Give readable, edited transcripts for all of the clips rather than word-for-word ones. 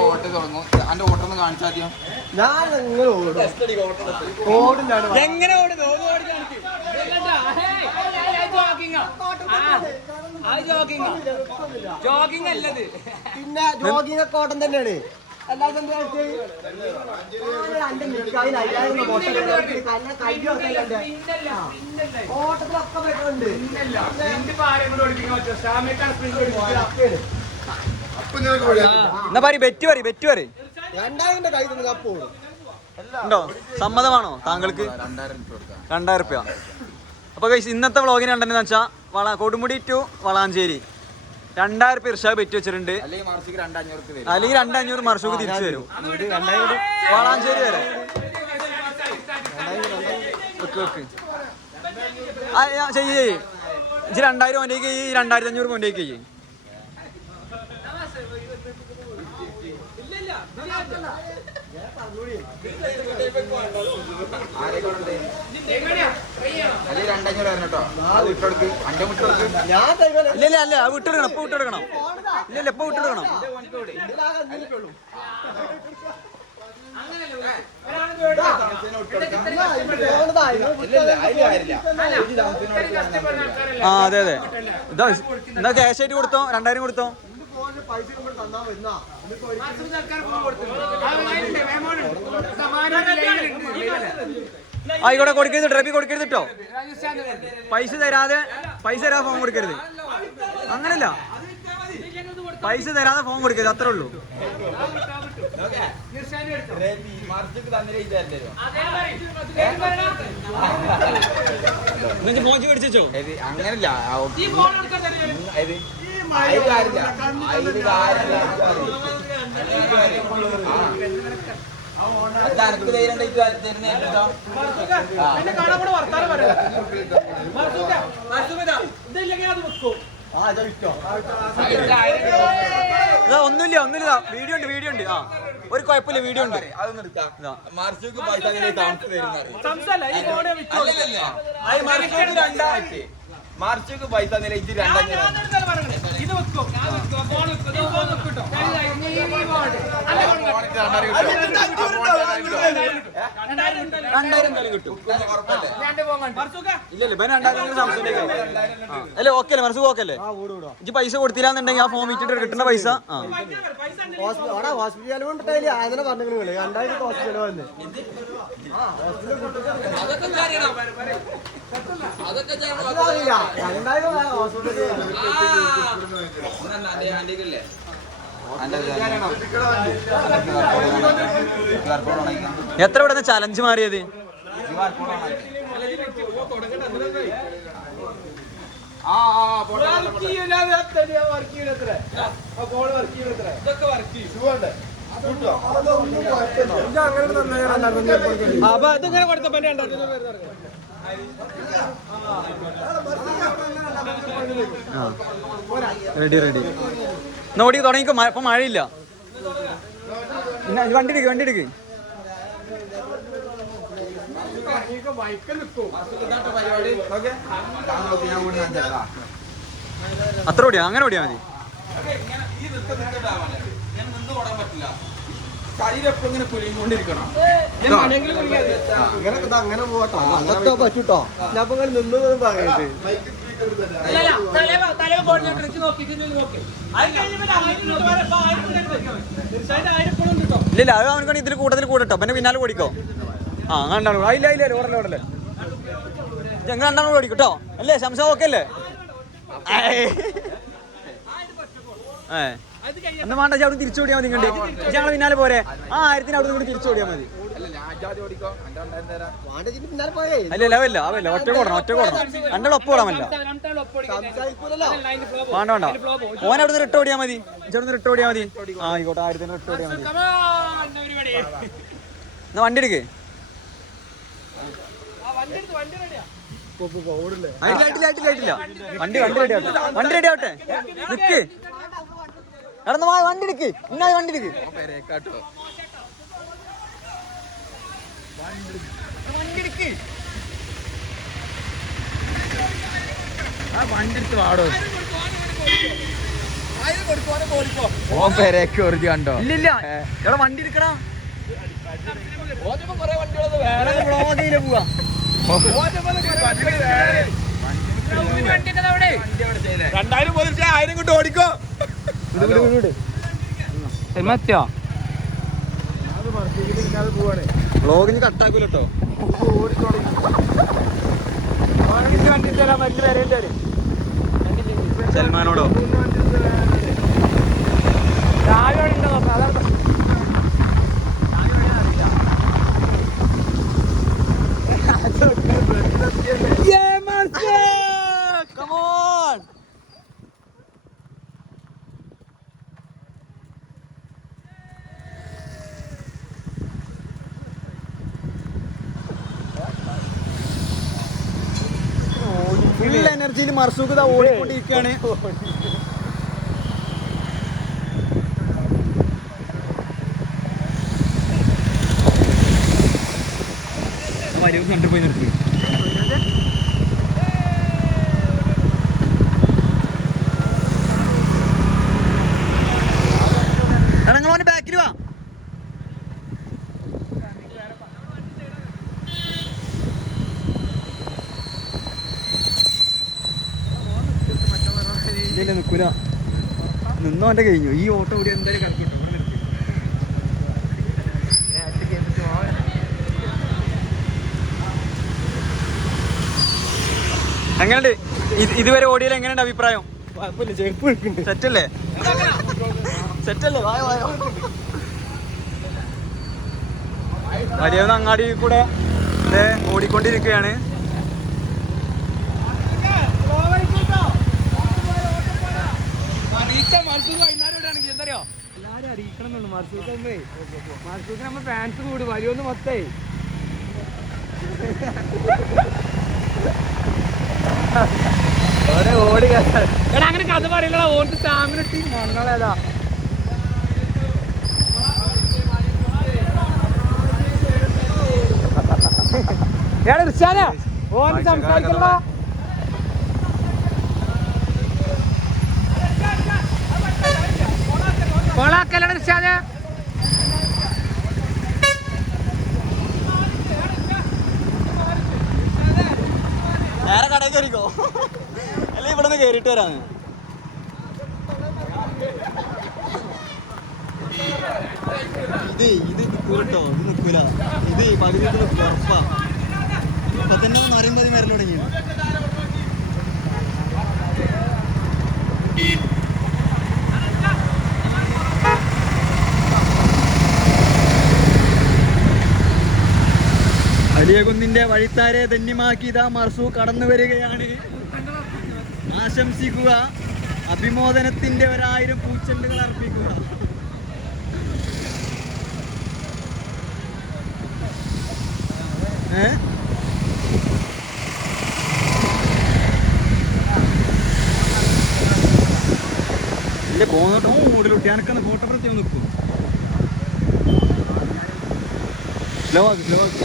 ഓട്ട് തുടങ്ങും. അന്റെ ഓട്ടൊന്ന് കാണിച്ചാദ്യം. ഞാൻ എങ്ങനെ ഓടുന്നു? ജോഗിങ് അല്ലത്, പിന്നെ ജോഗിങ് ഒക്കെ ഓട്ടം തന്നെയാണ്. ഓട്ടത്തിലൊക്കെ പറ്റുന്നുണ്ട്. എന്നാ പറ ബെറ്റ് പറ 2000 കൈ കപ്പ് ഉണ്ടോ? സമ്മതമാണോ താങ്കൾക്ക്? 2000 രൂപ. അപ്പൊ ഇന്നത്തെ വ്ളോഗിന് കണ്ടെന്ന് വെച്ചാൽ കൊടുമുടി ടു വളാഞ്ചേരി 2000 രൂപ ഇർഷാദ് ബെറ്റ് വെച്ചിട്ടുണ്ട്. അല്ലെങ്കിൽ 2500 മർഷൂക്ക് തിരിച്ചു തരും. വളാഞ്ചേരി വരെ ചെയ്യേ. 2000 കൊണ്ടേക്ക് 2500 കൊണ്ടേക്ക് ചെയ്യേ. ഇല്ല അല്ല വിട്ടെടുക്കണം. ഇപ്പൊ വിട്ടെടുക്കണം. ഇല്ല ഇപ്പൊ വിട്ടെടുക്കണം. ആ അതെ അതെ. എന്താ ക്യാഷ് ആയിട്ട് കൊടുത്തോ? 2000 കൊടുത്തോ? ആയിക്കോട്ടെ, കൊടുക്കരുത്. ട്രബി കൊടുക്കരുത് കേട്ടോ. പൈസ തരാതെ ഫോൺ കൊടുക്കരുത്. അങ്ങനല്ല, പൈസ തരാതെ ഫോൺ കൊടുക്കരുത്, അത്രേ ഉള്ളൂ. മോജി മേടിച്ചോ? അങ്ങനല്ല, ഒന്നുമില്ല. വീഡിയോ ഉണ്ട്. ആ ഒരു കുഴപ്പമില്ല, വീഡിയോ ഉണ്ട്. മാർച്ചക്ക് പൈസ നില ഇത് 2000 കിട്ടും. അല്ല ഓക്കെ അല്ലേ മർസൂഖ്? ഓക്കെ അല്ലേ? ഇജ്ജ് പൈസ കൊടുത്തില്ലാന്നുണ്ടെങ്കിൽ ആ ഫോം വിറ്റിട്ട് കിട്ടുന്ന പൈസ എത്ര ഇവിടെ ചലഞ്ച് മാറിയത്? അപ്പൊ അതിങ്ങനെ കൊടുത്തപ്പോ റെഡി നോടി തുടങ്ങിക്കോ. ഇപ്പൊ മഴയില്ല. വണ്ടി എടുക്ക്. അത്ര ഓടിയാ? അങ്ങനെ ഓടിയാ മതി. അങ്ങനെ പോട്ടോ, അതൊക്കെ പറ്റൂട്ടോ. ഞാൻ നിന്ന് പറയട്ടെ. ഇല്ല അത് അവനക്ക് ഇതിൽ കൂടുതൽ കൂടട്ടോ. പിന്നെ പിന്നാലെ ഓടിക്കോ. ആ കണ്ടാണോ? ഇല്ല ഓടല്ലേ. ഞങ്ങൾ രണ്ടാമത് ഓടിക്കട്ടോ അല്ലേ? ശംസ ഓക്കെ അല്ലേ? ഒന്ന് വേണ്ട, അവിടെ തിരിച്ചോടിയാൽ മതി. കണ്ടി ഞങ്ങൾ പിന്നാലെ പോരെ. ആ 1000 അവിടെ കൂടി തിരിച്ചോടിയാൽ മതി. അല്ല അവല്ല ഒറ്റ കൂടണം. രണ്ടാളും ഒപ്പം ഓടാമല്ല. വേണ്ട ഓൻ അവിടുന്ന് റിട്ട് ഓടിയാൽ മതി. ചെറുന്ന് റിട്ട് ഓടിയാൽ മതി. ആയിക്കോട്ടെ, 1000 റിട്ട് ഓടിയാൽ മതി. എന്നാ വണ്ടി എടുക്ക്. ആയിട്ടില്ല. വണ്ടി റെഡി ആവട്ടെ. നിക്ക് നടന്നു പോയ വണ്ടി എടുക്ക്. വണ്ടി എടുക്ക്. വണ്ടി എടുത്ത് വാടോ. ഓൻ പെരേക്ക് ഓർജി കണ്ടോ? ഇല്ലില്ല ഇവിടെ വണ്ടി എടുക്കടാ. പോവാ 2000 പോലും 1000 കൊണ്ട് ഓടിക്കോ. വ്ളോഗിന് കട്ടാക്കൂല കേട്ടോ. സൽമാനോടോ Come on! ഫുൾ എനർജിയിൽ മർസൂഖ് ഓടിക്കൊണ്ടിരിക്കുകയാണ്. കണ്ടുപോയി നിർത്തി. നിങ്ങളോന്റെ ബാക്കിൽ വാ. ഇല്ല നിൽക്കൂല. നിന്നോ എന്റെ കഴിഞ്ഞു. ഈ ഓട്ടോ കൂടി എന്തായാലും കറക്കി കിട്ടും. എങ്ങനെയുണ്ട് ഇതുവരെ ഓടിയാൽ എങ്ങനെയുണ്ട് അഭിപ്രായം? സെറ്റല്ലേ? സെറ്റല്ലേ? വലിയ അങ്ങാടി കൂടെ ഓടിക്കൊണ്ടിരിക്കുകയാണ്. എല്ലാരും അറിയിക്കണം എന്നുള്ളു. മർസൂഖ് നമ്മ ഫാൻസ് കൂടി വരുമെന്ന് മൊത്തേ. ഓടി എടാ അങ്ങനെ കഥ പറയില്ല. ഓർക്ക് സ്റ്റാമിന ടീം മങ്ങളേതാ. ഏടാ റിച്ചാനാ ഓന് സംസാരിക്കണ. കൊളാക്കല്ലട റിച്ചാന്. നേരെ കടയിൽ കയറിക്കോ, അല്ലെ ഇവിടെ നിന്ന് കയറിയിട്ട് വരാന്ന്. ഇത് നിൽക്കൂട്ടോ, ഇത് നിൽക്കൂല. ഇത് പകുതി ഉറപ്പാ. ഇപ്പൊ തന്നെ 40 വരൽ തുടങ്ങി. വലിയകുന്നിന്റെ വഴിത്താരെ ധന്യമാക്കി ഇതാ മർസൂഖ് കടന്നു വരികയാണ്. ആശംസിക്കുക, അഭിമോദനത്തിന്റെ 1000 പൂച്ചെണ്ടുകൾ അർപ്പിക്കുക. ഇല്ല പോന്നോട്ടോ മൂടിലുട്ടി അനക്കുന്ന ഫോട്ടോ പ്രത്യേകം നിൽക്കും. സ്ലോ ആക്കി സ്ലോ ആക്കി.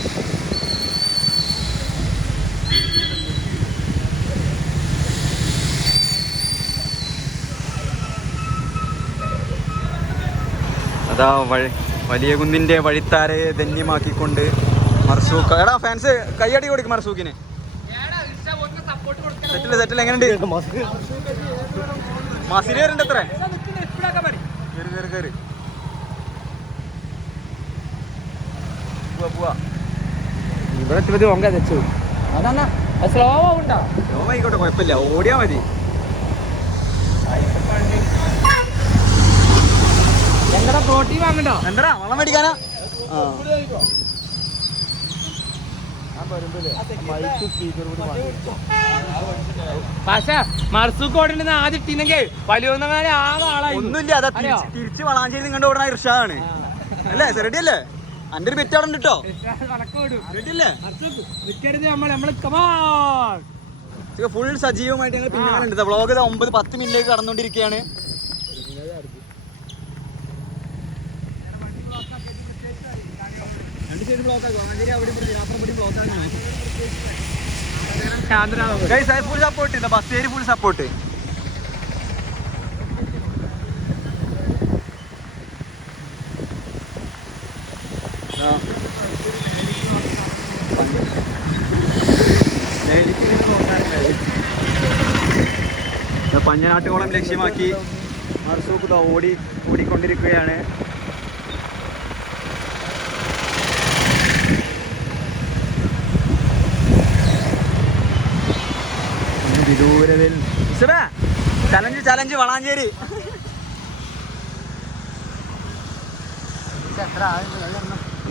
അതാ വലിയ കുന്നിന്റെ വഴിത്താരെ ധന്യമാക്കിക്കൊണ്ട് മർസൂഖ്. എടാ ഫാൻസ് കയ്യടി കൊടുക്കും മർസൂഖിന്. സെറ്റിൽ എങ്ങനെയുണ്ട്? മസിലേറുണ്ട് എത്ര? കയറി ഇവിടെ ഓങ്ക തെച്ചു. അതാണ് സ്ലോ ആവണ്ട. സ്ലോ ആയിക്കോട്ടെ, കുഴപ്പമില്ല, ഓടിയാ മതി. എന്താ പ്രോട്ടീൻ വാങ്ങണ്ടോ? എന്താ വളം മേടിക്കാനാ? പക്ഷെ മർസൂഖ് ഓടുന്ന ആദ്യം ഇട്ടിന്നെങ്കിൽ വലിയൊന്നങ്ങനെ ആകെ ആളായി. ഒന്നുമില്ല, അതാ തിരിച്ച് വളാഞ്ചേരി നിങ്ങളുടെ ഓടണ ഇർഷാദാണ് അല്ലേ? റെഡി അല്ലേ? അന്റെ ഒരു ബെറ്റ് അവിടെ ഉണ്ട് കേട്ടോ. ഫുൾ സജീവമായിട്ട് ഞങ്ങൾ പിന്നാലുണ്ട്. വ്ളോഗ് 9-10 മിനിറ്റിലേക്ക് കടന്നുകൊണ്ടിരിക്കുകയാണ്. ഫുൾ സപ്പോർട്ട് ബസ്സേരി ഫുൾ സപ്പോർട്ട്. പഞ്ഞനാട്ടുകുളം ലക്ഷ്യമാക്കി മർസൂഖ് ഓടിക്കൊണ്ടിരിക്കുകയാണ്. വിദൂരതയിൽ ചലഞ്ച് വളാഞ്ചേരി.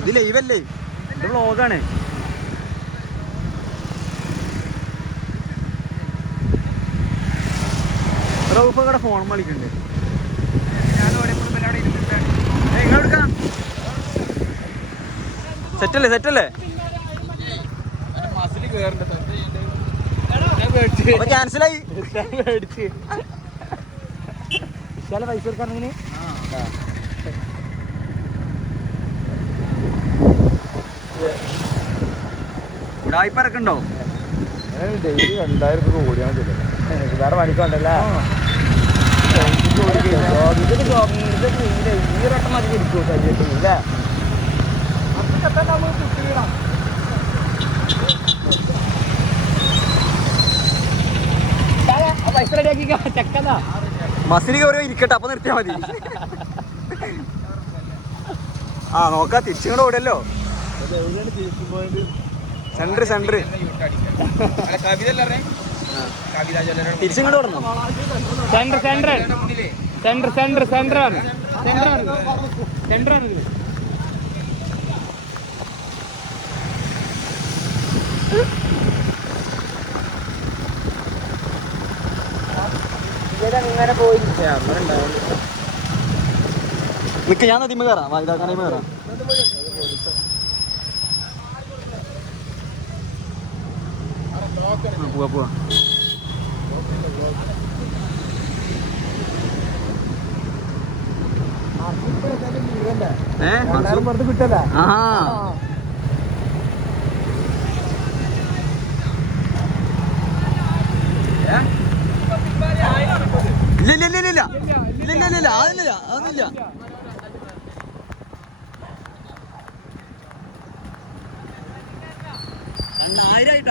ഇത് ലൈവല്ലേ, ഇത് വ്ളോഗാണ്. റൗഫക്കടെ ഫോൺ വിളിക്കുന്നുണ്ട്. സെറ്റല്ലേ ക്യാൻസലായി. പൈസ കൊടുക്കാണെങ്കിൽ ഉടായിപ്പറൊക്കെ ഉണ്ടോ? ഡെയിലി 2000 രൂപ ഓടിയാൽ മതിയല്ലോ, വേറെ പണിക്കുണ്ടല്ലേ. ഈ റട്ടം മതി ഇരിക്കും ശരീരത്തില്ലേ. പൈസ റെഡിയാക്കി ചെക്കതാ. മസിലിക്ക് ഓരോ ഇരിക്കട്ടെ, അപ്പൊ നിർത്തിയാ മതി. ആ നോക്കാ, തിരിച്ചുകൊണ്ട് ഓടല്ലോ. സെന്റർ തിരിച്ചിങ്ങോട്ട് ഓടണം. സെന്റർ ഇങ്ങനെ പോയി നിക്ക്, ഞാൻ നദിമ കയറാം, വായിതാക്കാനേ കയറാം. പോവാ കിട്ടല്ല. ഇല്ല അതൊന്നുമില്ല.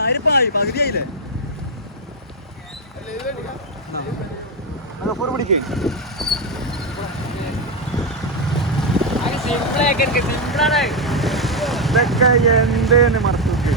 ആയിരപ്പായി പകുതിയായില്ലേ. പിടിക്കേ ഇതൊക്കെ എന്തേന്ന് മറത്തൂക്ക്.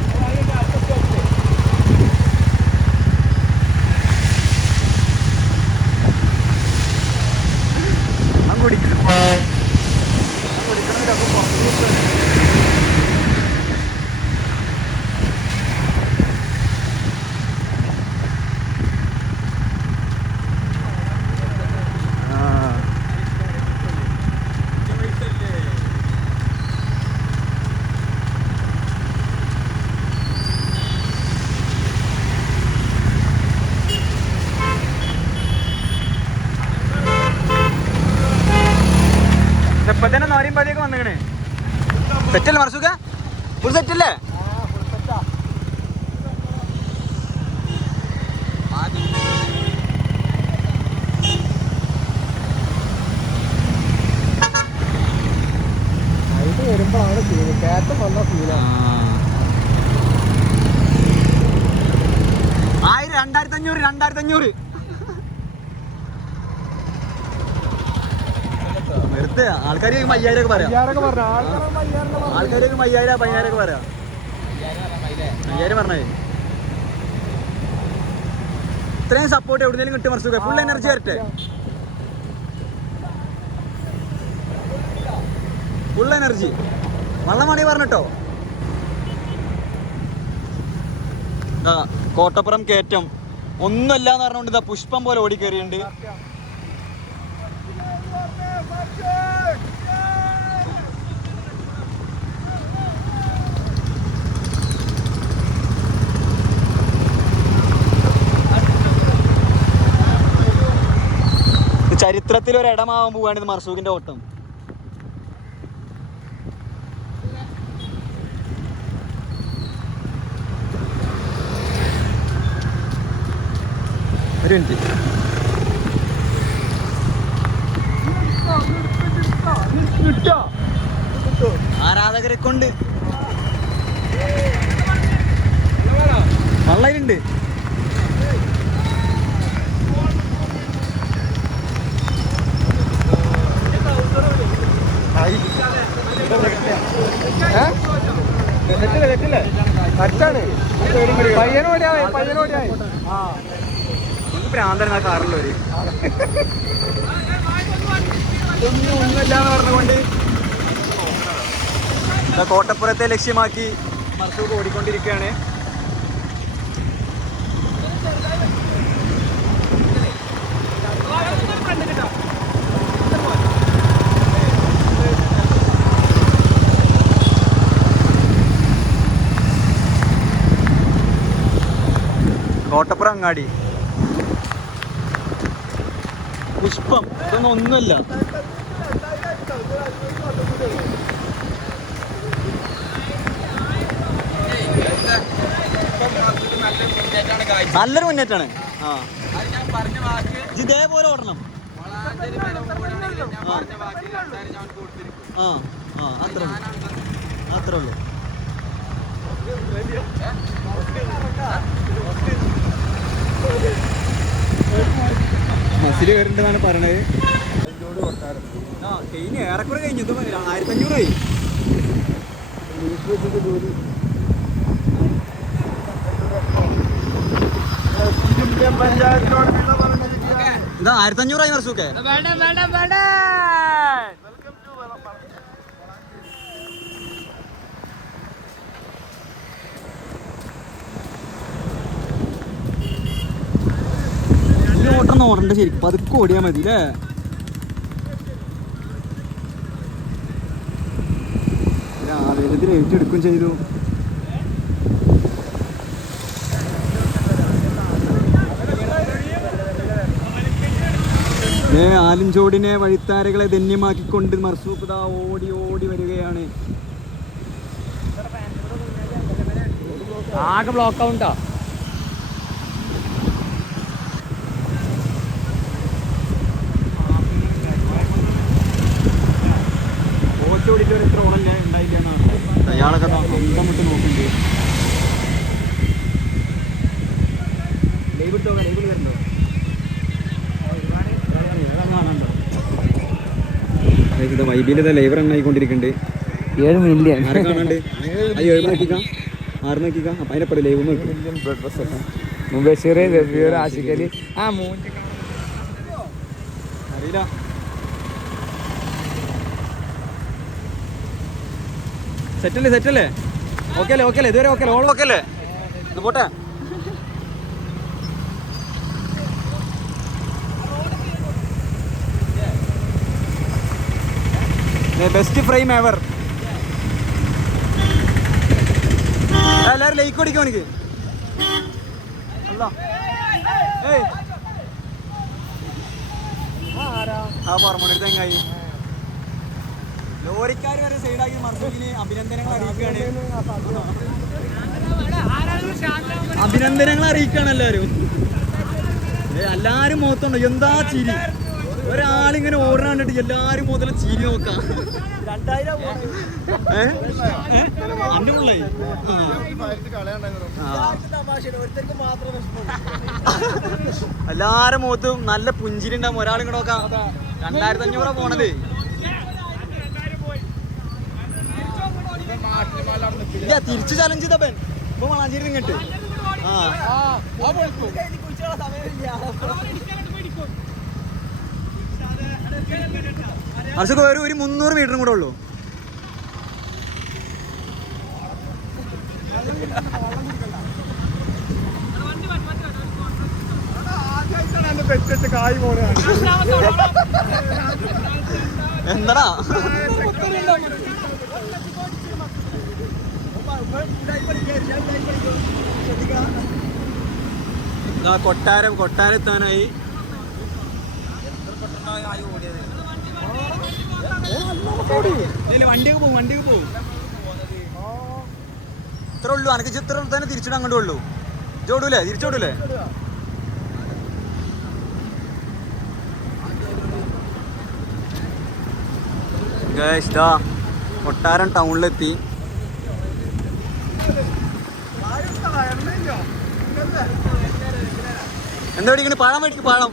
ഇപ്പൊ തന്നെ 40 വന്നിക്കണേ. സെറ്റല്ലേ മർസൂഖ? ഫുൾ സെറ്റല്ലേ? വരുമ്പോഴാണ് കയറ്റം വന്ന ഫീലാണ്. 2500 വെറുതെ ആൾക്കാർ 5000 പറയാം. ആൾക്കാർ 5000 10,000 പറയാം. 5000 പറഞ്ഞേ. ഇത്രയും സപ്പോർട്ട് എവിടെയെങ്കിലും കിട്ടും മർസൂഖ. ഫുൾ എനർജി വരട്ടെ, ഫുൾ എനർജി. വള്ളം മണി പറഞ്ഞിട്ടോ. കോട്ടപ്പുറം കയറ്റം ഒന്നുമല്ല എന്ന് പറഞ്ഞുകൊണ്ട് ഇതാ പുഷ്പം പോലെ ഓടിക്കേറിയുണ്ട്. ചരിത്രത്തിൽ ഒരിടമാവാൻ പോവാണ് ഇത് മർസൂഖിന്റെ ഓട്ടം. മിനിറ്റ്. ആരാധകരെ കൊണ്ട് വള്ളയിലുണ്ട്. പ്രാന്തന കാറിലൊരു ഒന്നുമില്ലാന്ന് പറഞ്ഞുകൊണ്ട് കോട്ടപ്പുറത്തെ ലക്ഷ്യമാക്കി മർസൂഖ് ഓടിക്കൊണ്ടിരിക്കുകയാണ്. കോട്ടപ്പുറം അങ്ങാടി പുഷ്പം ഇതൊന്നും ഒന്നുമില്ല. നല്ലൊരു മുന്നേറ്റാണ്. ആ ഇതേപോലെ ഓടണം. ആ ആ അത്രേ ഉള്ളൂ. മസിൽ കയറുണ്ടെന്നാണ് പറയണത്. ആ കഴിഞ്ഞ് ഏറെക്കുറെ കഴിഞ്ഞു. ഇത് 1500 ഇതാ 1500 മർസൂഖേ. ഓട്ടം ഓടണ്ട ശരിക്കും പതുക്കെ ഓടിയാൽ മതി അല്ലേ? ആവേശത്തിൽ ഏറ്റെടുക്കുകയും ചെയ്തു. ആലിൻചോടിനെ വഴിത്താരകളെ ധന്യമാക്കിക്കൊണ്ട് മർസൂഖ് ദാ ഓടി ഓടി വരികയാണ്. ആകെ ബ്ലോക്ക് ആവുണ്ടോ? ഇത്ര ഓടല്ലേ ഉണ്ടായില്ല എന്നാണ് അയാളൊക്കെ സ്വന്തം വിട്ട് നോക്കുന്നുണ്ട്. ലൈവ് ഇട്ടോ ലൈവ് വരുന്നുണ്ടോ? വൈബിയിലെ ലൈവ് റൺ ആയിക്കൊണ്ടിരിക്കുന്നുണ്ട്. 7 മില്യൺ ആരെ കാണാണ്ട്? 7 നോക്കിക്കാം 6 നോക്കിക്കാം. അപ്പം അതിനെപ്പറ ലൈവ് മുബഷീർ റബീർ ആഷിഖ് അലി അറിയില്ല. സെറ്റല്ലേ ഓക്കെ അല്ലേ ഇതുവരെ ഓക്കെ ഓൾ ഓക്കെ അല്ലേ? പോട്ടെ. Best frame ever. എല്ലാവരും ലൈക്ക് അടിക്കും എനിക്ക്. ആ പറമ്പ് തെങ്ങായി ലോറിക്കാർ വരെ സൈഡാക്കി മർസൂഖിന് അഭിനന്ദനങ്ങൾ അറിയിക്കുകയാണ് എല്ലാവരും. എല്ലാരും മുഖത്തുണ്ടോ എന്താ ചിരി. ഒരാളിങ്ങനെ ഓടണ കണ്ടിട്ട് എല്ലാരും മുതല ചിരി നോക്കാം. അന്റെ പിള്ളേ എല്ലാരും മുഖത്തും നല്ല പുഞ്ചിരി ഉണ്ടാവും. ഒരാളും കൂടെ നോക്കാം. 2500 പോണത്. തിരിച്ചു ചലഞ്ച് ചെയ്തപ്പൻ ഇപ്പൊ വളാഞ്ചേരി ഇങ്ങോട്ട്. അസുഖം ഒരു 300 മീറ്ററും കൂടെ ഉള്ളൂ. എന്താടാ കൊട്ടാരെത്താനായി. വണ്ടിക്ക് പോവും ഇത്ര ഉള്ളൂ. അനക്ക് ഇത്ര തന്നെ തിരിച്ചിട്ട് അങ്ങോട്ട് ഉള്ളൂ. തിരിച്ചോടൂലേ ഗൈസ് ദാ കൊട്ടാരം ടൗണിലെത്തി. എന്താ മേടിക്കണേ? പഴം മേടിക്കും, പഴം.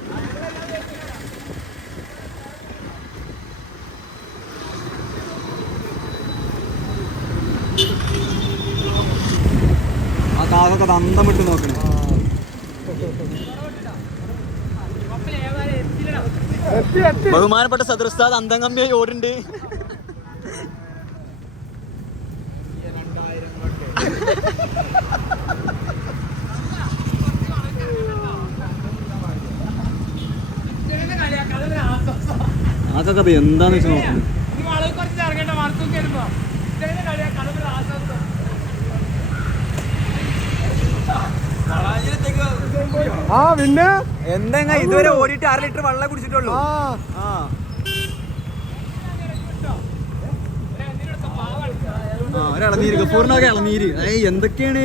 ആ കാക്കൊക്കെ ദന്തം വിട്ട് നോക്കണേ. ബഹുമാനപ്പെട്ട സദൃസ്ഥാദ് അന്തംഗമ്യായി ഓടുണ്ട്. അതൊക്കെ എന്താന്ന് വെച്ച് നോക്കുന്നു. ആ പിന്നെ എന്താ ഇതുവരെ ഓടിയിട്ട് 6 ലിറ്റർ വെള്ളം കുടിച്ചിട്ടുള്ളൂ. ഇളനീര് ഗഫൂറിനൊക്കെ ഇളനീര്. എന്തൊക്കെയാണ്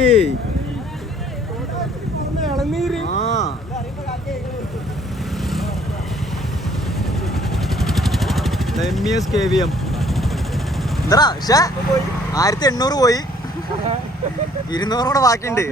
ഇളനീര്? എന്താ പക്ഷെ 1800 പോയി, 200 കൂടെ ബാക്കിയുണ്ട്.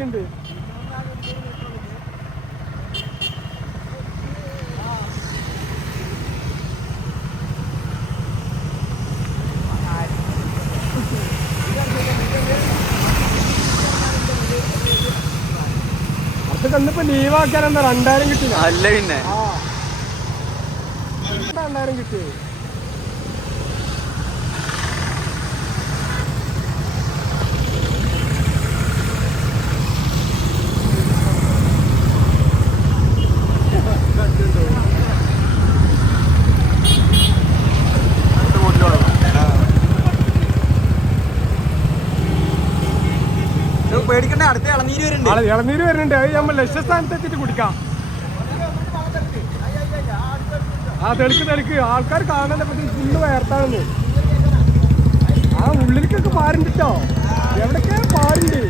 ഇന്നിപ്പോ ലീവാക്കാൻ എന്താ 2000 കിട്ടില്ല? അല്ല പിന്നെ 2000 കിട്ടി. പേടിക്കണ്ടേ, അടുത്ത ഇളനീര് വരുന്നുണ്ട്. ഇളനീര് വരുന്നുണ്ട്. അത് നമ്മൾ ലക്ഷ്യസ്ഥാനത്ത് എത്തിയിട്ട് കുടിക്കാം. ആ തെളിക്ക് ആൾക്കാർ കാണാൻ ഫുള്ള് വേർത്താണെന്ന്. ആ ഉള്ളിലേക്കൊക്കെ പാരുണ്ട് കേട്ടോ, എവിടൊക്കെ പാരുണ്ട്.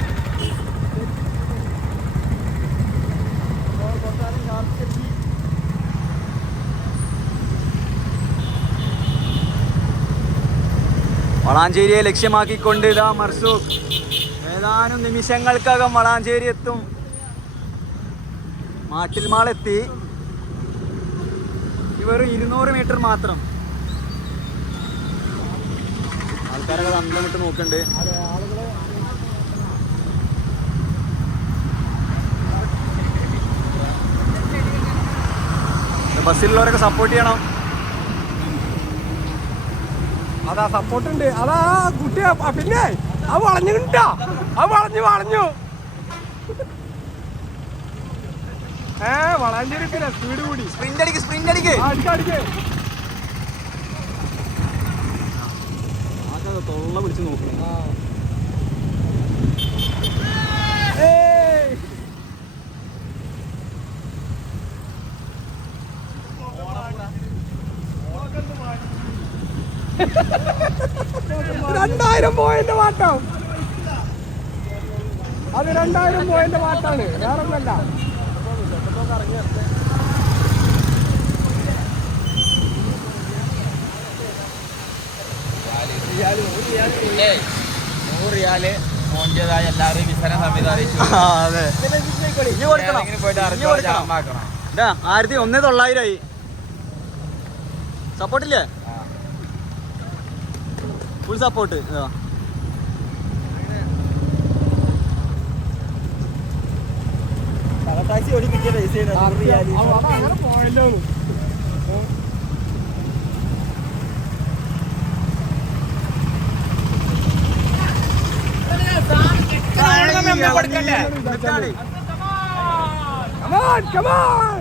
വളാഞ്ചേരിയെ ലക്ഷ്യമാക്കിക്കൊണ്ട് ഇതാ മർസൂഖ് ഏതാനും നിമിഷങ്ങൾക്കകം വളാഞ്ചേരി എത്തും. മാട്ടിൽ മാളെത്തി. ഇവർ 200 മീറ്റർ മാത്രം. ആൾക്കാരൊക്കെ അന്തമിട്ട് നോക്കണ്ട്. ബസ്സിലുള്ളവരൊക്കെ സപ്പോർട്ട് ചെയ്യണം. അതാ സപ്പോർട്ട് ഉണ്ട്. അതാ കുട്ടി പിന്നെ അത് വളഞ്ഞു കിട്ടാ, അത് വളഞ്ഞു വളാഞ്ചേരി സ്പീഡ് കൂടി. സ്പ്രിന്റ് അടിക്ക്. തൊള്ള പിടിച്ച് നോക്കണം. പോയിന്റ് മാറ്റം. അത് 2000 പോയിന്റ് മാറ്റാണ്, വേറെ ഒന്നല്ല. എല്ലാവരും വിസന സംവിധാനിച്ചു. 1900 സപ്പോർട്ടില്ലേ? Full support. ടാക്സി ഓടി കിട്ടിയ പൈസ അങ്ങനെ പോയല്ലോ. Come on!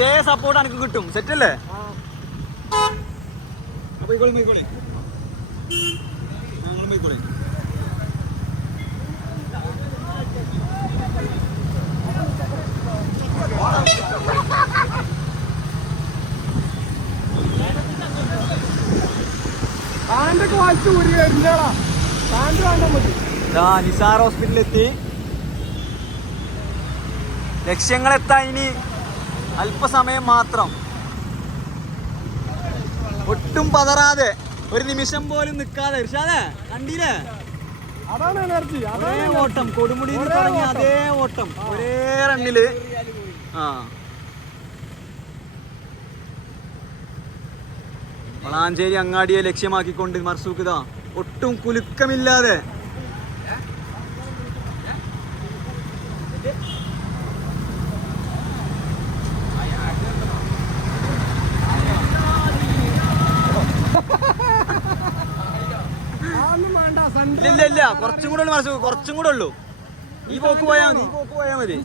ദേ സപ്പോർട്ട് എനിക്ക് കിട്ടും. സെറ്റല്ലേ? നിസാർ ഹോസ്പിറ്റലിലെത്തി. ലക്ഷ്യങ്ങളെത്താൻ ഇനി അല്പസമയം മാത്രം. ഒട്ടും പതറാതെ, ഒരു നിമിഷം പോലും നിൽക്കാതെ. ഇർഷാദേ കണ്ടില്ലേ, അതാണ് എനർജി. അതേ ഓട്ടം, കൊടുമുടിയിൽ തുടങ്ങി അതേ ഓട്ടം ഒരേ റണ്ണില്. വളാഞ്ചേരി അങ്ങാടിയെ ലക്ഷ്യമാക്കിക്കൊണ്ട് മർസൂഖ് ഇതാ ഒട്ടും കുലുക്കമില്ലാതെ ഇല്ല കുറച്ചും കൂടെ ഉള്ളു മർസൂഖ്, കുറച്ചും കൂടെ ഉള്ളു. ഈ പോക്ക് പോയാൽ മതി.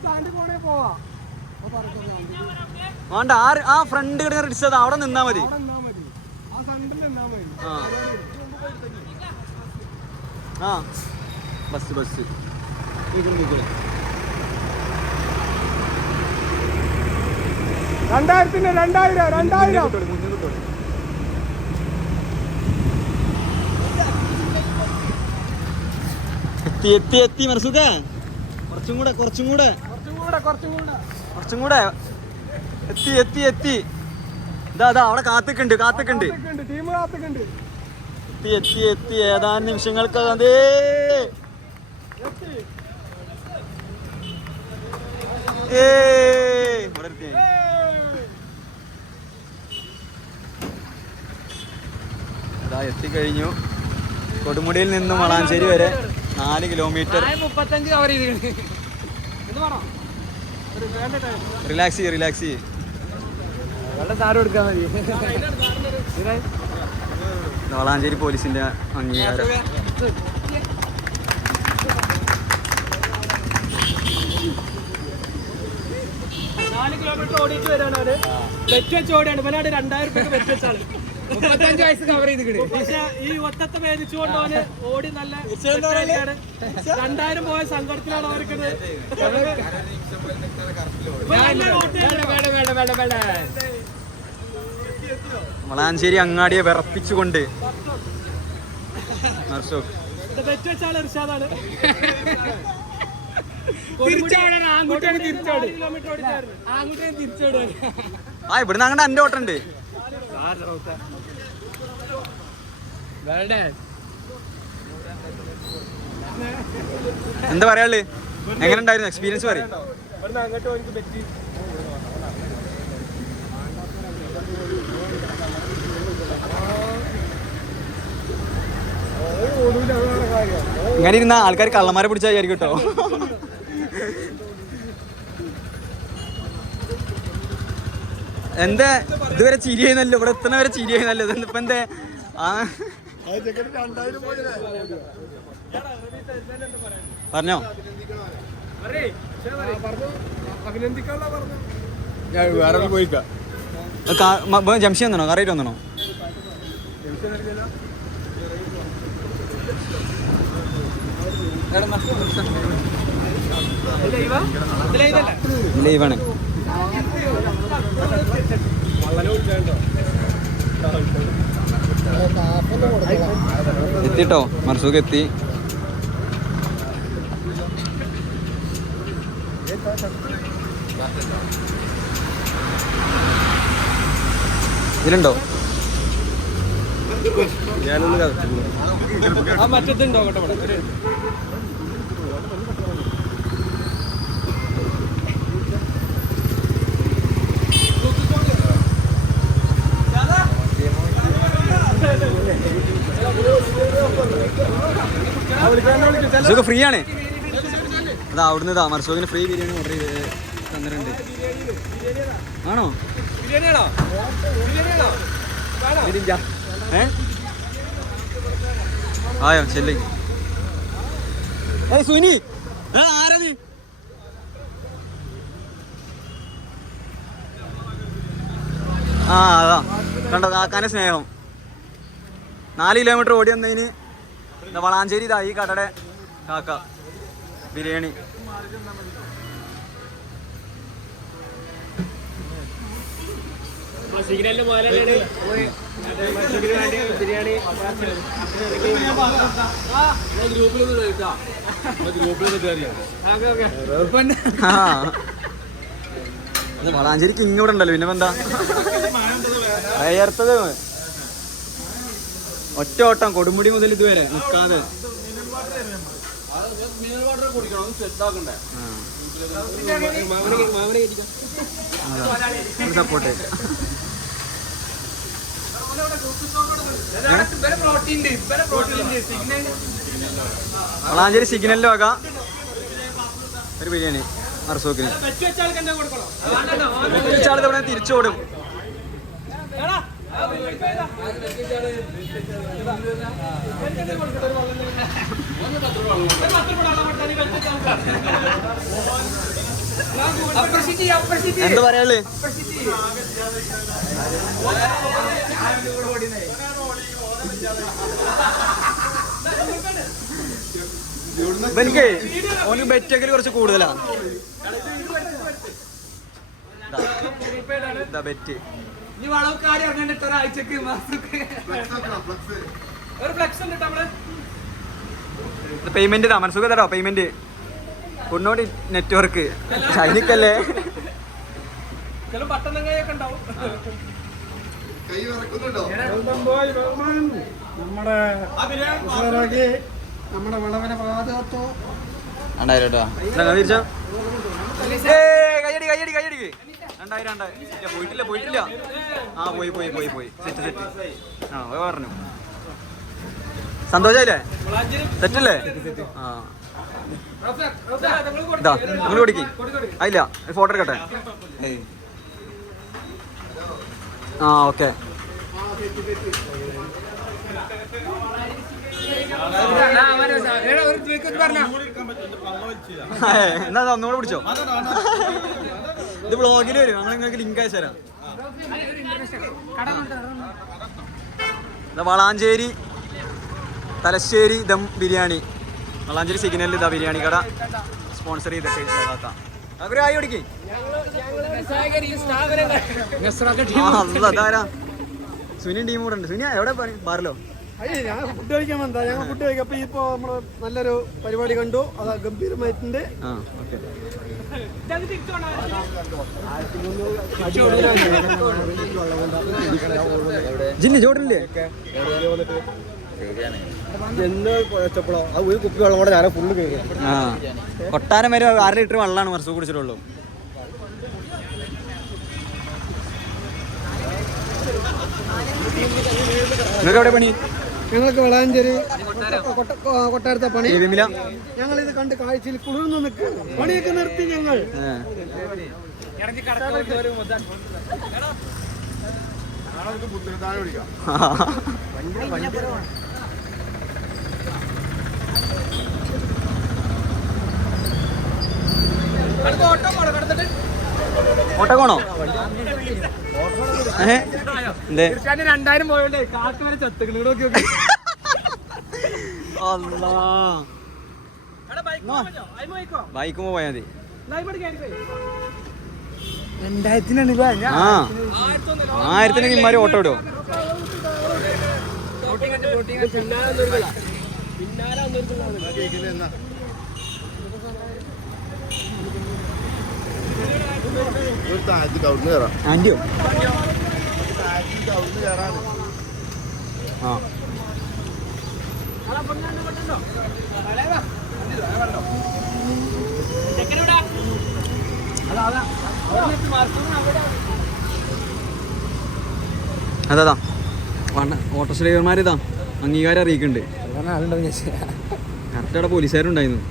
വേണ്ട, ആ ഫ്രണ്ട് കിടന്ന് ഇടിച്ചത് അവിടെ നിന്നാ മതി. ആ ബസ് 2000 എത്തി മർസൂഖ്. കുറച്ചും കൂടെ എത്തി. ഇതാ അവിടെ കാത്തിക്കുണ്ട്. എത്തി ഏതാനും നിമിഷങ്ങൾക്കകം എത്തിക്കഴിഞ്ഞു. കൊടുമുടിയിൽ നിന്നും വളാഞ്ചേരി വരെ 4 കിലോമീറ്റർ. 35 കവർ ചെയ്ത്. റിലാക്സ് ചെയ്യ്. വെള്ളം സാരം എടുക്കാൻ മതി. വളാഞ്ചേരി പോലീസിന്റെ അംഗീകാരം. ഓടിയിട്ട് വരാനാണ് ബെറ്റ് വെച്ച് ഓടിയാണ്. 2000 ബെറ്റ് വെച്ചാണ് 35 വയസ്സ് കവർ ചെയ്ത്. പക്ഷെ ഈ ഒത്തത്തെ വേദിച്ചുകൊണ്ട് അവന് ഓടി നല്ല 2000 പോയ സങ്കടത്തിലാണ് അവർക്ക്. വളാഞ്ചേരി അങ്ങാടിയെ വിറപ്പിച്ചുകൊണ്ട് ബെറ്റ് വെച്ചാണ് ഇർഷാദാണ്. ഇവിടുന്ന് അങ്ങോട്ട് എന്റെ ഓട്ടമുണ്ട്. എന്താ പറയാള്, എങ്ങനെ ഉണ്ടായിരുന്നു എക്സ്പീരിയൻസ് പറയും? ഇങ്ങനെ ഇരുന്ന ആൾക്കാർ കള്ളന്മാരെ പിടിച്ചാൽ വിചാരിക്കും കേട്ടോ. എന്താ ഇതുവരെ ചിരി ചെയ്യുന്നല്ലോ, ഇവിടെ എത്തണ വരെ ചിരി ചെയ്യുന്നല്ലോ. ഇതെന്നിപ്പോ എന്താ പറഞ്ഞോ? ജംഷി വന്നോ? കറയിട്ട് വന്നോ? ലൈവാണ്. എത്തിട്ടോ, മർസൂഖ് എത്തി. ഇതിലുണ്ടോ? മറ്റത്തുണ്ടോ? മർസൂഖ് ഫ്രീ ആണ്. അതാ അവിടുന്ന് ഇതാ മർസൂഖിന് ഫ്രീ ബിരിയാണി ഓർഡർ ചെയ്ത് തന്നിട്ടുണ്ട്. ആണോ? ആയോ ചെല്ലി. സുനി ആരത്? അതാ കണ്ടോ കാക്കാന്റെ സ്നേഹം. 4 കിലോമീറ്റർ ഓടി വന്നതിന് വളാഞ്ചേരി ഇതാ ഈ കടയുടെ കാക്ക ബിരിയാണി. വളാഞ്ചേരി കിങ് ഇവിടെ ഉണ്ടല്ലോ, പിന്നെ എന്താ അയർത്തത് ഒറ്റ ഓട്ടം കൊടുമുടി മുതൽ ഇതുവരെ നിൽക്കാതെ. സപ്പോർട്ട് വളാഞ്ചേരി സിഗ്നലിന്റെ വക ഒരു ബിരിയാണി മർസൂക്കിന് തവണ തിരിച്ചോടും. എന്താ പറയാള്? എനിക്ക് ഓന് ബെറ്റൊക്കെ കുറച്ച് കൂടുതലാ. ബെറ്റ് പേയ്മെന്റ് ഇതാ മനസ്സുഖ തരോ പേയ്മെന്റ് കൊണ്ടോടി നെറ്റ്വർക്ക് ചൈനക്കല്ലേ. നമ്മുടെ വളവനെ പാതകത്തോ 2000 തിരിച്ചോ. കയ്യടി കയ്യടി കയ്യടിക്ക് 2000 പോയിട്ടില്ല പോയിട്ടില്ല. ആ പോയി പോയി പോയി പോയി സെറ്റ് സെറ്റ്. ആ പറഞ്ഞു സന്തോഷായില്ലേ? സെറ്റല്ലേ? ആ ഇതാ നിങ്ങൾ കൊടുക്കി ആയില്ല ഒരു ഫോട്ടോ എടുക്കട്ടെ. ആ ഓക്കെ എന്നാ ഒന്നുകൂടെ പിടിച്ചോ. ഇത് ബ്ലോഗിൽ വരും, ഞങ്ങൾ നിങ്ങൾക്ക് ലിങ്ക് അയച്ചു തരാം. വളാഞ്ചേരി തലശ്ശേരി ദം ബിരിയാണി, വളാഞ്ചേരി സിഗ്നലിൽ ഇതാ ബിരിയാണി കട സ്പോൺസർ ചെയ്തിട്ട് ആയി ഓടിക്കേ. അതാരാ സുനിയും ടീം കൂടെ ഉണ്ട്. സുനിയ എവിടെ ബാറിലോ? ഞങ്ങൾ ഫുഡ് കഴിക്കാൻ വന്നാ, ഞങ്ങൾ ഫുഡ് കഴിക്കാം. അപ്പൊ ഇപ്പൊ നമ്മള് നല്ലൊരു പരിപാടി കണ്ടു, അത് ഗംഭീരമായിട്ടുണ്ട്. ജിന്നി ചോട്ടില്ലേ? ഒരു കുപ്പി വെള്ളം കൂടെ ഞാൻ ഫുള്ള് കയറി. ആ കൊട്ടാരം വരെ 1/2 ലിറ്റർ വെള്ളമാണ് മർസൂ കുടിച്ചിട്ടുള്ളൂ. നിങ്ങൾക്ക് എവിടെ പണി? ഞങ്ങൾക്ക് വളാഞ്ചേരി കൊട്ടാരത്തെ പണി. ഞങ്ങൾ ഇത് കണ്ട് കാഴ്ചയിൽ കുളിർന്നു നിൽക്കും. പണിയൊക്കെ നിർത്തി ഞങ്ങൾ. ഓട്ടോണോ? 2000 പോയോണ്ടേ കാക്ക് വരെ ചത്തുക്കണ്. ബൈക്കുമ്പോ പോയാ മതി. 1000 ഇമാര് ഓട്ടോ ഇടുവോ? ആന്റിയോ? ആ അതാ ഓട്ടോ ഡ്രൈവർമാരിതാ അംഗീകാരം അറിയിക്കുന്നുണ്ട്. കറക്റ്റ് അവിടെ പോലീസുകാരുണ്ടായിരുന്നു.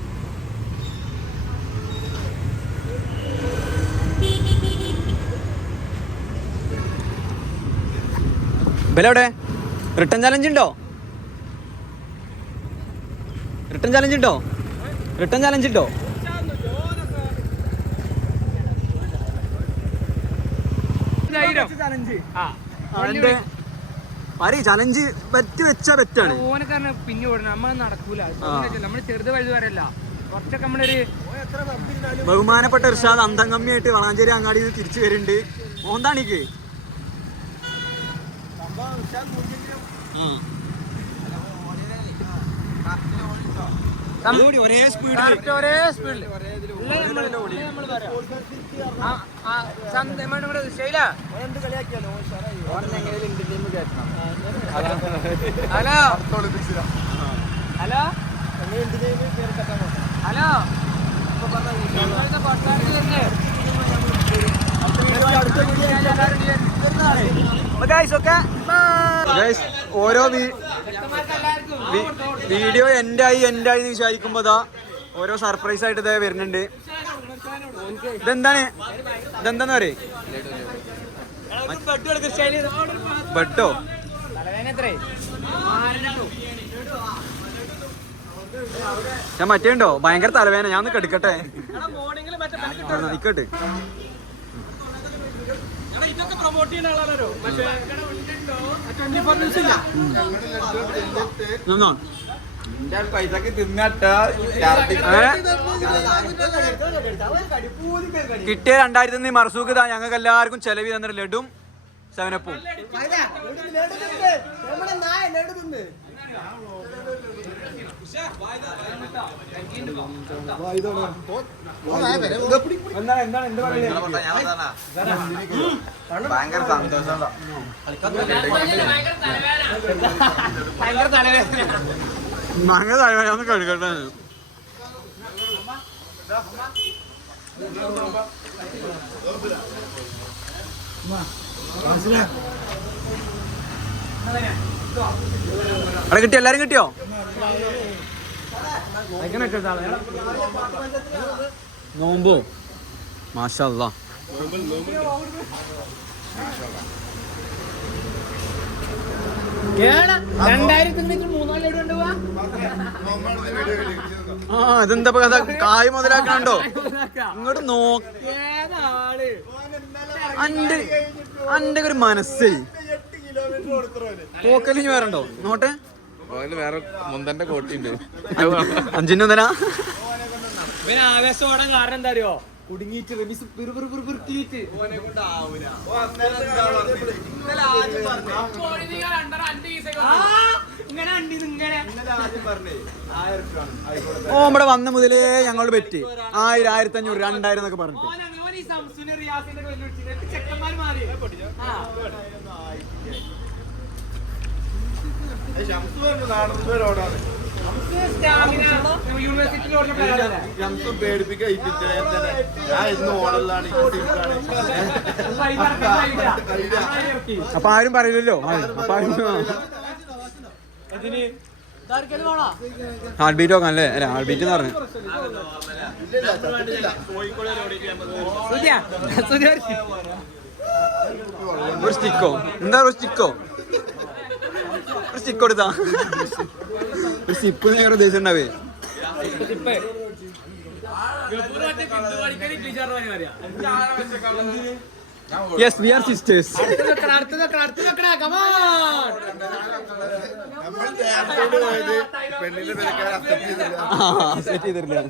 ഇവലെവിടെ? റിട്ടേൺ ചാലഞ്ച് ഉണ്ടോ? റിട്ടേൺ ചാലഞ്ച് ഉണ്ടോ? റിട്ടേൺ ചാലഞ്ച് ഉണ്ടോ? ചലഞ്ച് പറ്റി വെച്ചാ പറ്റാണ്. ഓനക്കാരനെ പിന്നെ ഓടണം, നമ്മൾ നടക്കൂല. നമ്മള് ചെറുത് വലുത് വരല്ല, കുറച്ചൊക്കെ നമ്മളൊരു ബഹുമാനപ്പെട്ട ഇർഷാദ് അന്തംകമ്മിയായിട്ട് വളാഞ്ചേരി അങ്ങാടി തിരിച്ചു വരുന്നുണ്ട്. ഓന്താണിക്ക് ഒരേ സ്പീഡിൽ ഒരേ സ്പീഡിൽ ഹലോ ഹലോ ഹലോ ഓരോ വീഡിയോ എൻഡായി എന്ന് വിചാരിക്കുമ്പോ ഓരോ സർപ്രൈസ് ആയിട്ട് ഇതേ വരുന്നുണ്ട്. ഇതെന്താന്ന് പറയേ ബെഡോ ഞാൻ മറ്റേ ഉണ്ടോ ഭയങ്കര തലവേന ഞാൻ ഒന്ന് കെടുക്കട്ടെ ഇക്കട്ടെ കിട്ടിയ 2000 മർസൂക്ക് ഞങ്ങൾക്ക് എല്ലാവർക്കും ചെലവ് തന്നിട്ട് ലഡും 7-Up ഭയങ്കര സന്തോഷം. ഭയങ്കര തലവേന ഒന്ന് കഴുകട്ടെ. അവിടെ കിട്ടിയോ എല്ലാരും കിട്ടിയോ നോമ്പോ മാഷാ അല്ലാ ഇതെന്താ കഥ കായ് മുതലാക്കണോ ഇങ്ങോട്ട് അന്റെ ഒരു മനസ്സേ പോക്കലിഞ്ഞ് വേറെണ്ടോ നോട്ടെ വേറെ മുന്തന്റെ കോട്ടിണ്ട് 5 മുതലാ ആവേശത്തോടെ കാരണം എന്താ അറിയോ കുടുങ്ങിയിട്ട് ഓ ഇവിടെ വന്ന മുതലേ ഞങ്ങളോട് പറ്റി 1000, 1500, 2000 എന്നൊക്കെ പറഞ്ഞിട്ട് അപ്പൊ ആരും പറയില്ലല്ലോ ഹാർട്ട് ബീറ്റ് നോക്കാം അല്ലേ അല്ല ഹാർട്ട് ബീറ്റ് എന്ന് പറഞ്ഞു ഒരു സ്റ്റിക്കോ എന്താ ഒരു സ്റ്റിക്കോ ഒരു സ്റ്റിക്ക് കൊടുത്താ ഒരു സിപ്പ് നേരെ ഉദ്ദേശിച്ചിട്ടുണ്ടാവേ Yes, we are sisters. പെണ്ണിന്റെ പേരക്കാർ സെറ്റ് ചെയ്തിട്ടില്ല